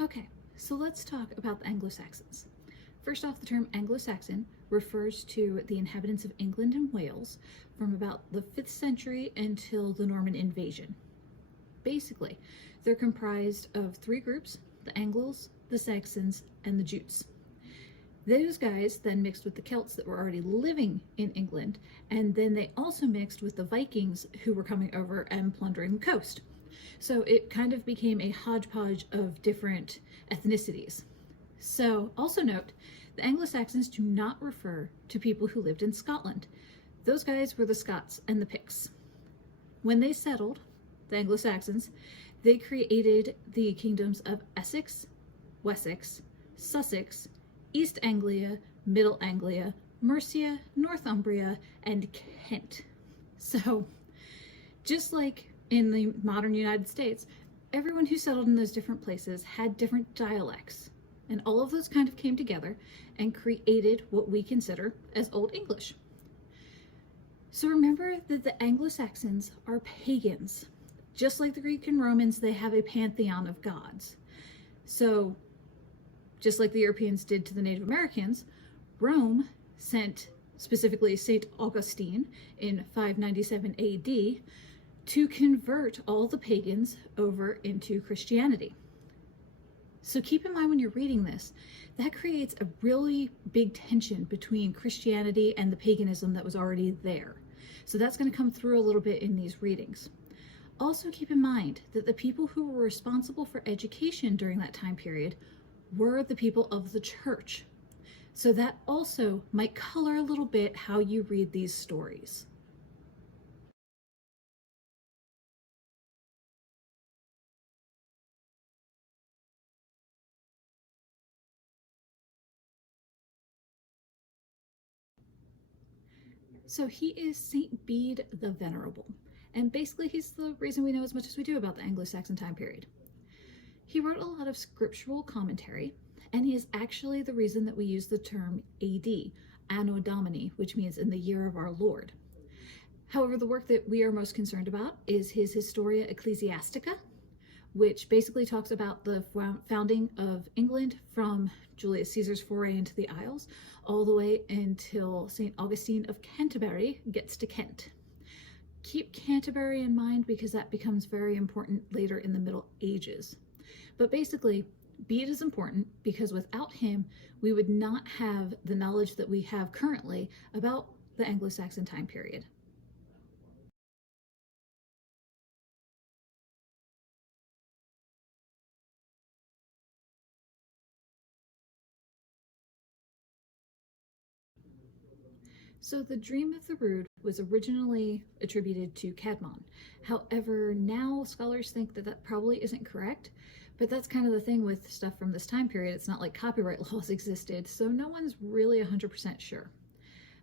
Okay, so let's talk about the Anglo-Saxons. First off, the term Anglo-Saxon refers to the inhabitants of England and Wales from about the 5th century until the Norman invasion. Basically, they're comprised of three groups: the Angles, the Saxons, and the Jutes. Those guys then mixed with the Celts that were already living in England, and then they also mixed with the Vikings who were coming over and plundering the coast. So it kind of became a hodgepodge of different ethnicities. So also note, the Anglo-Saxons do not refer to people who lived in Scotland. Those guys were the Scots and the Picts. When they settled, the Anglo-Saxons, they created the kingdoms of Essex, Wessex, Sussex, East Anglia, Middle Anglia, Mercia, Northumbria, and Kent. So, just like in the modern United States, everyone who settled in those different places had different dialects, and all of those kind of came together and created what we consider as Old English. So remember that the Anglo-Saxons are pagans. Just like the Greek and Romans, they have a pantheon of gods. So just like the Europeans did to the Native Americans, Rome sent specifically St. Augustine in 597 AD to convert all the pagans over into Christianity. So keep in mind when you're reading this, that creates a really big tension between Christianity and the paganism that was already there. So that's going to come through a little bit in these readings. Also keep in mind that the people who were responsible for education during that time period were the people of the church. So that also might color a little bit how you read these stories. So he is Saint Bede the Venerable, and basically he's the reason we know as much as we do about the Anglo-Saxon time period. He wrote a lot of scriptural commentary, and he is actually the reason that we use the term AD, Anno Domini, which means in the year of our Lord. However, the work that we are most concerned about is his Historia Ecclesiastica, which basically talks about the founding of England from Julius Caesar's foray into the Isles all the way until St. Augustine of Canterbury gets to Kent. Keep Canterbury in mind because that becomes very important later in the Middle Ages. But basically, Bede is important because without him, we would not have the knowledge that we have currently about the Anglo-Saxon time period. So the Dream of the Rood was originally attributed to Caedmon. However, now scholars think that that probably isn't correct, but that's kind of the thing with stuff from this time period. It's not like copyright laws existed, so no one's really 100% sure.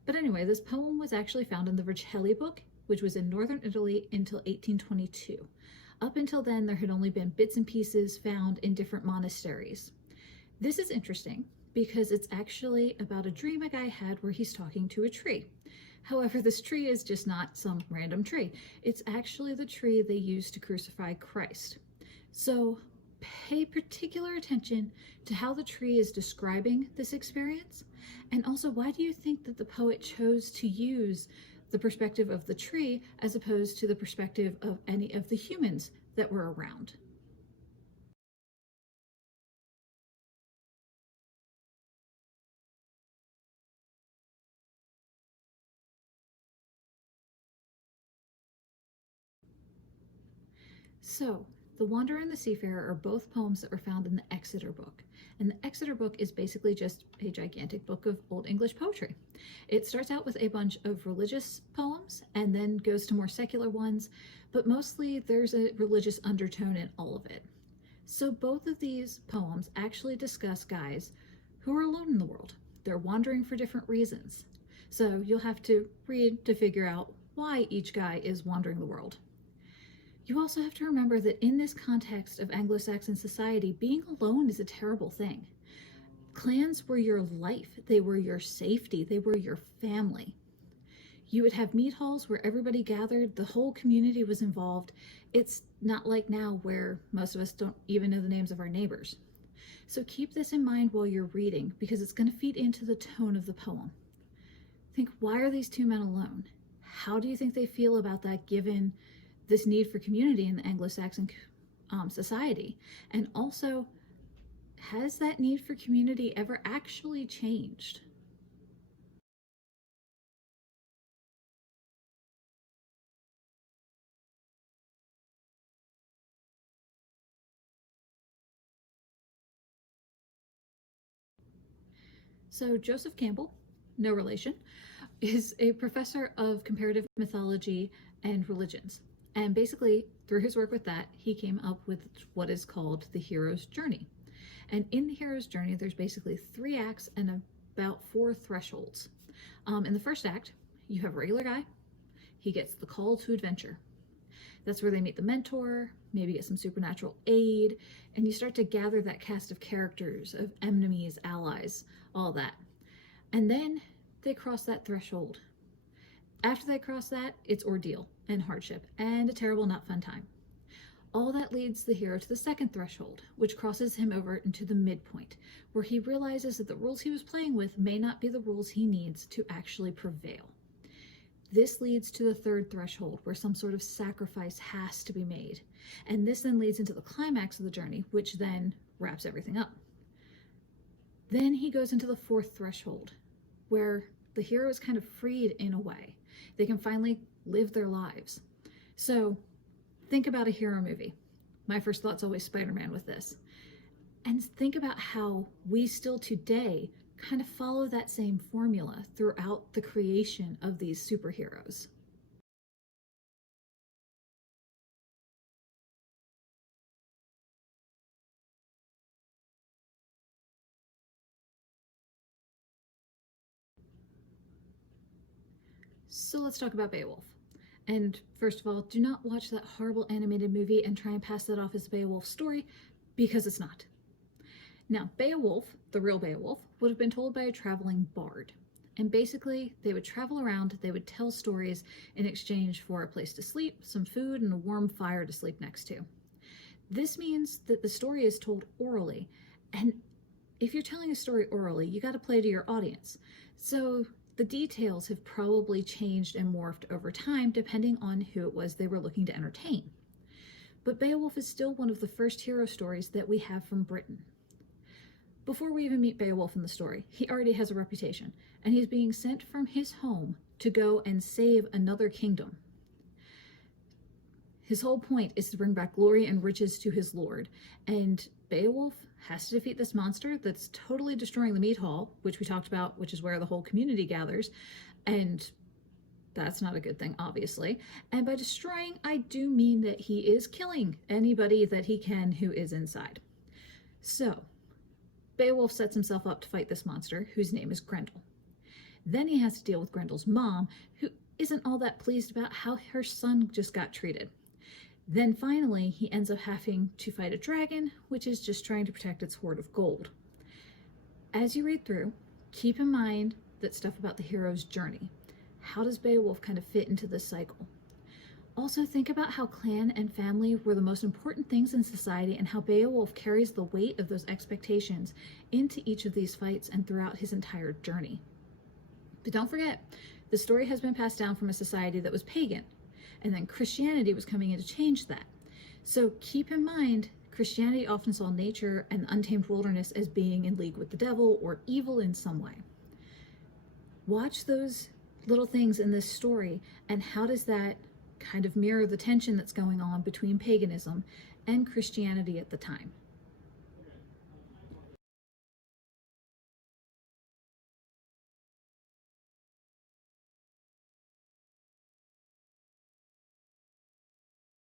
But anyway, this poem was actually found in the Vercelli book, which was in northern Italy until 1822. Up until then, there had only been bits and pieces found in different monasteries. This is interesting because it's actually about a dream a guy had where he's talking to a tree. However, this tree is just not some random tree. It's actually the tree they used to crucify Christ. So pay particular attention to how the tree is describing this experience. And also, why do you think that the poet chose to use the perspective of the tree as opposed to the perspective of any of the humans that were around? So, The Wanderer and the Seafarer are both poems that were found in the Exeter book. And the Exeter book is basically just a gigantic book of Old English poetry. It starts out with a bunch of religious poems and then goes to more secular ones, but mostly there's a religious undertone in all of it. So both of these poems actually discuss guys who are alone in the world. They're wandering for different reasons. So you'll have to read to figure out why each guy is wandering the world. You also have to remember that in this context of Anglo-Saxon society, being alone is a terrible thing. Clans were your life, they were your safety, they were your family. You would have mead halls where everybody gathered, the whole community was involved. It's not like now where most of us don't even know the names of our neighbors. So keep this in mind while you're reading, because it's going to feed into the tone of the poem. Think, why are these two men alone? How do you think they feel about that, given this need for community in the Anglo-Saxon society? And also, has that need for community ever actually changed? So Joseph Campbell, no relation, is a professor of comparative mythology and religions. And basically, through his work with that, he came up with what is called the hero's journey. And in the hero's journey, there's basically 3 acts and about 4 thresholds. In the first act, you have a regular guy. He gets the call to adventure. That's where they meet the mentor, maybe get some supernatural aid, and you start to gather that cast of characters, of enemies, allies, all that. And then they cross that threshold. After they cross that, it's ordeal and hardship and a terrible, not fun time. All that leads the hero to the second threshold, which crosses him over into the midpoint, where he realizes that the rules he was playing with may not be the rules he needs to actually prevail. This leads to the third threshold, where some sort of sacrifice has to be made. And this then leads into the climax of the journey, which then wraps everything up. Then he goes into the fourth threshold, where the hero is kind of freed in a way. They can finally live their lives. So think about a hero movie. My first thought's always Spider-Man with this. And think about how we still today kind of follow that same formula throughout the creation of these superheroes. So let's talk about Beowulf. And first of all, do not watch that horrible animated movie and try and pass that off as a Beowulf story, because it's not. Now, Beowulf, the real Beowulf, would have been told by a traveling bard. And basically, they would travel around, they would tell stories in exchange for a place to sleep, some food, and a warm fire to sleep next to. This means that the story is told orally. And if you're telling a story orally, you got to play to your audience. So the details have probably changed and morphed over time, depending on who it was they were looking to entertain. But Beowulf is still one of the first hero stories that we have from Britain. Before we even meet Beowulf in the story, he already has a reputation, and he's being sent from his home to go and save another kingdom. His whole point is to bring back glory and riches to his lord, and Beowulf has to defeat this monster that's totally destroying the mead hall, which we talked about, which is where the whole community gathers, and that's not a good thing, obviously. And by destroying, I do mean that he is killing anybody that he can who is inside. So Beowulf sets himself up to fight this monster, whose name is Grendel. Then he has to deal with Grendel's mom, who isn't all that pleased about how her son just got treated. Then finally, he ends up having to fight a dragon, which is just trying to protect its hoard of gold. As you read through, keep in mind that stuff about the hero's journey. How does Beowulf kind of fit into this cycle? Also, think about how clan and family were the most important things in society, and how Beowulf carries the weight of those expectations into each of these fights and throughout his entire journey. But don't forget, the story has been passed down from a society that was pagan, and then Christianity was coming in to change that. So keep in mind, Christianity often saw nature and the untamed wilderness as being in league with the devil or evil in some way. Watch those little things in this story, and how does that kind of mirror the tension that's going on between paganism and Christianity at the time.